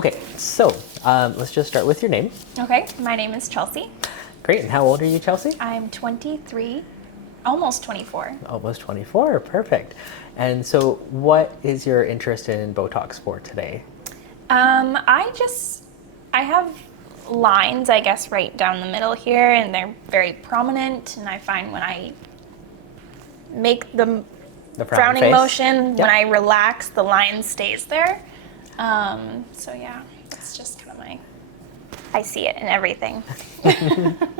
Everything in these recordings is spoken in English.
Okay, so let's just start with your name. Okay, my name is Chelsea. Great, and how old are you, Chelsea? I'm 23, almost 24. Almost 24, perfect. And so what is your interest in Botox for today? I have lines, I guess, right down the middle here, and they're very prominent. And I find when I make the frowning face? motion, Yep. when I relax, the line stays there. So yeah, it's just kind of I see it in everything.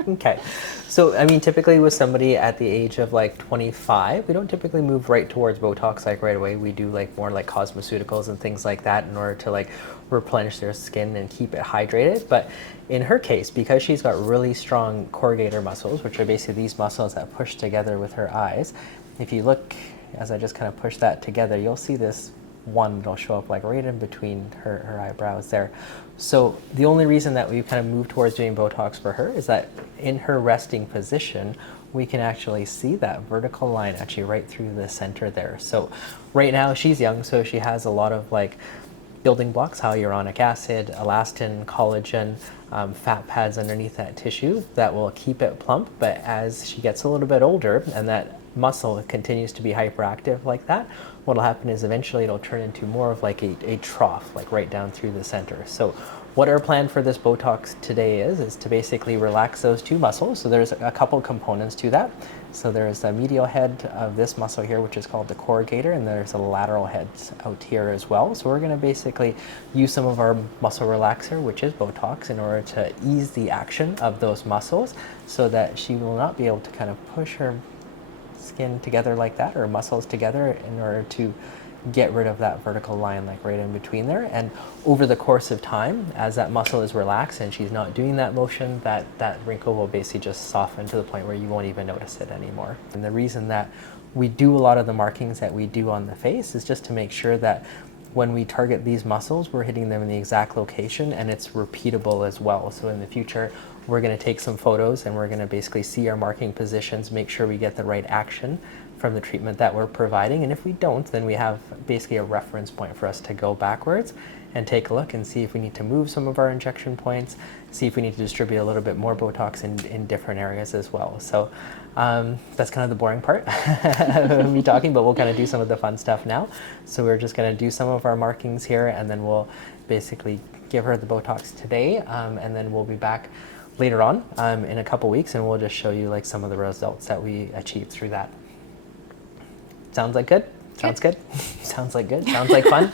Okay, so I mean, typically with somebody at the age of like 25, we don't typically move right towards Botox like right away. We do like more like cosmeceuticals and things like that in order to like replenish their skin and keep it hydrated. But in her case, because she's got really strong corrugator muscles, which are basically these muscles that push together with her eyes, if you look, as I just kind of push that together, you'll see this one that'll show up like right in between her eyebrows there. So the only reason that we kind of moved towards doing Botox for her is that in her resting position, we can actually see that vertical line actually right through the center there. So right now she's young, so she has a lot of like building blocks, hyaluronic acid, elastin, collagen, fat pads underneath that tissue that will keep it plump. But as she gets a little bit older and that muscle continues to be hyperactive like that, what'll happen is eventually it'll turn into more of like a trough, like right down through the center. So what our plan for this Botox today is to basically relax those two muscles. So there's a couple components to that. So there's the medial head of this muscle here, which is called the corrugator, and there's a lateral head out here as well. So we're going to basically use some of our muscle relaxer, which is Botox, in order to ease the action of those muscles so that she will not be able to kind of push her skin together like that, or muscles together, in order to get rid of that vertical line like right in between there. And over the course of time, as that muscle is relaxed and she's not doing that motion, that wrinkle will basically just soften to the point where you won't even notice it anymore. And the reason that we do a lot of the markings that we do on the face is just to make sure that when we target these muscles, we're hitting them in the exact location and it's repeatable as well. So in the future, we're going to take some photos and we're going to basically see our marking positions, make sure we get the right action from the treatment that we're providing. And if we don't, then we have basically a reference point for us to go backwards and take a look and see if we need to move some of our injection points, see if we need to distribute a little bit more Botox in different areas as well. So that's kind of the boring part of me talking, but we'll kind of do some of the fun stuff now. So we're just going to do some of our markings here, and then we'll basically give her the Botox today, and then we'll be back later on in a couple weeks, and we'll just show you like some of the results that we achieved through that. Sounds like good? Sounds good? Sounds like good? Sounds like fun?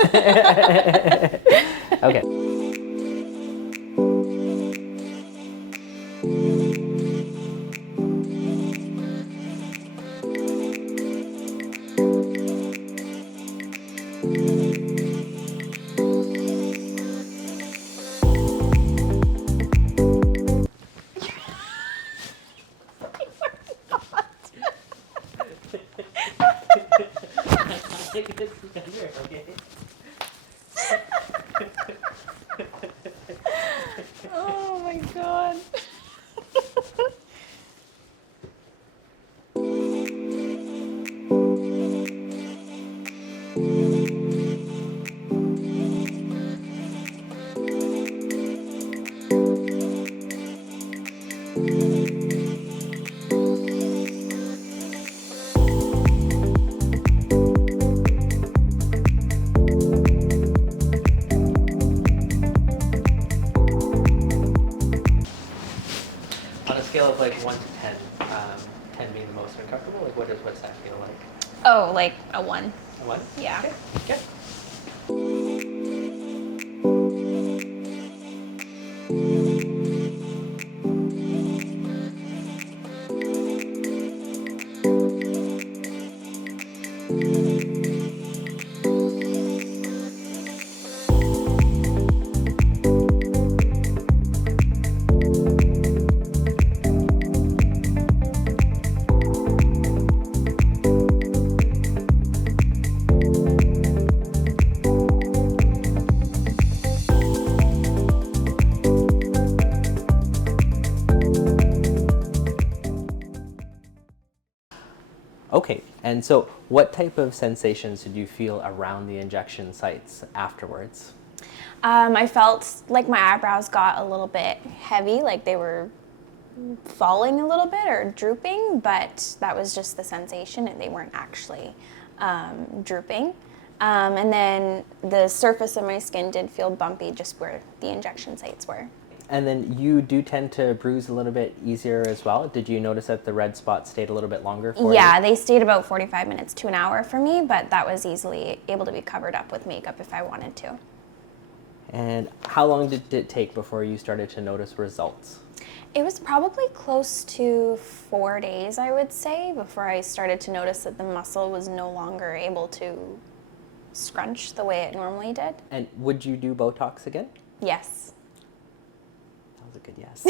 Okay. Oh my God. On a scale of like 1 to 10, 10 being the most uncomfortable, like what's that feel like? Oh, like a 1. A 1? Yeah. Okay. Good. Okay, and so what type of sensations did you feel around the injection sites afterwards? I felt like my eyebrows got a little bit heavy, like they were falling a little bit or drooping, but that was just the sensation and they weren't actually drooping. And then the surface of my skin did feel bumpy just where the injection sites were. And then you do tend to bruise a little bit easier as well. Did you notice that the red spots stayed a little bit longer for you? Yeah, they stayed about 45 minutes to an hour for me, but that was easily able to be covered up with makeup if I wanted to. And how long did it take before you started to notice results? It was probably close to 4 days, I would say, before I started to notice that the muscle was no longer able to scrunch the way it normally did. And would you do Botox again? Yes. That was a good yes.